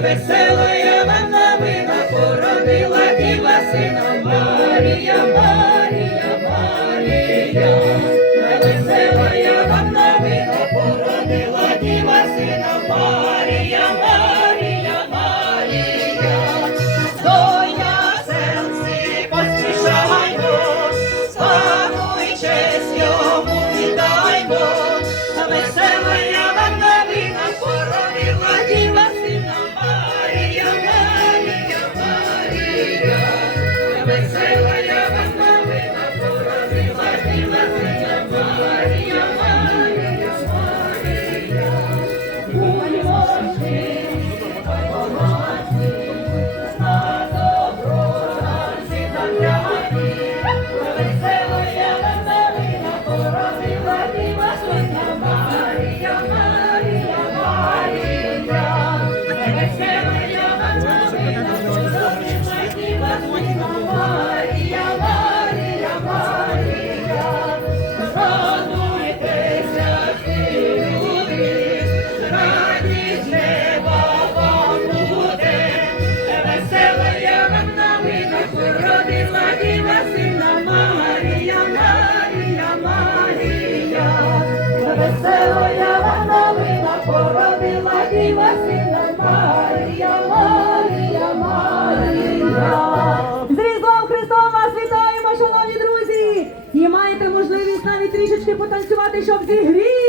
Весела я вам новина, породила діва сина Марія. надія, весело я вам новина породила діва сина Марія, Марія, Марія. З Христом вас вітаємо, шановні друзі! І маєте можливість навіть трішечки потанцювати, щоб зігріти.